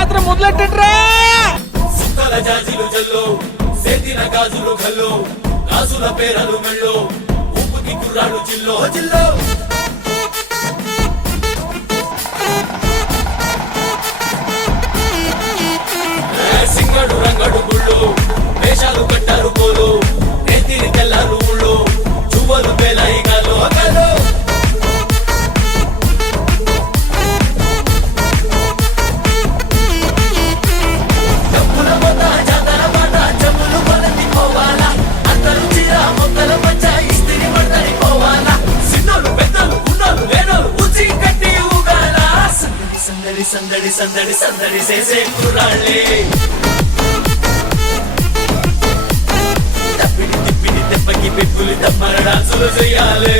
జాతర మొదలెట్టండ్రా. సుక్కల జాజీలు జల్లో సేతిన గాజులు గల్లో గాజుల పేరలు మెళ్ళో ఊపుకి కుర్రాడు జిల్లో జిల్లో సింగడు రంగడు గుళ్ళు వేషాలు కట్టారు పోలు నెత్తిని తెల్లారు ఊళ్ళు చువ్వలు పేలాయి గాలో గాలో డబ్బుల మొత్త జాతర పాట చెప్పులు కొలతి పోవాలా అందరూ చీర మొక్కల పంచ ఇస్తిరి పడతని పోవాలా సిన్నోళ్ళు పెద్దలు ఉన్నోళ్ళు లేనోళ్ళు ఉచి కట్టి ఊగాల సందడి సందడి సందడి సందడి చేసే కుర్రాళ్ళే తప్పిడి తిప్పిడి తెప్పకి పెప్పులు తమ్మర డాన్సులు చెయ్యాలి.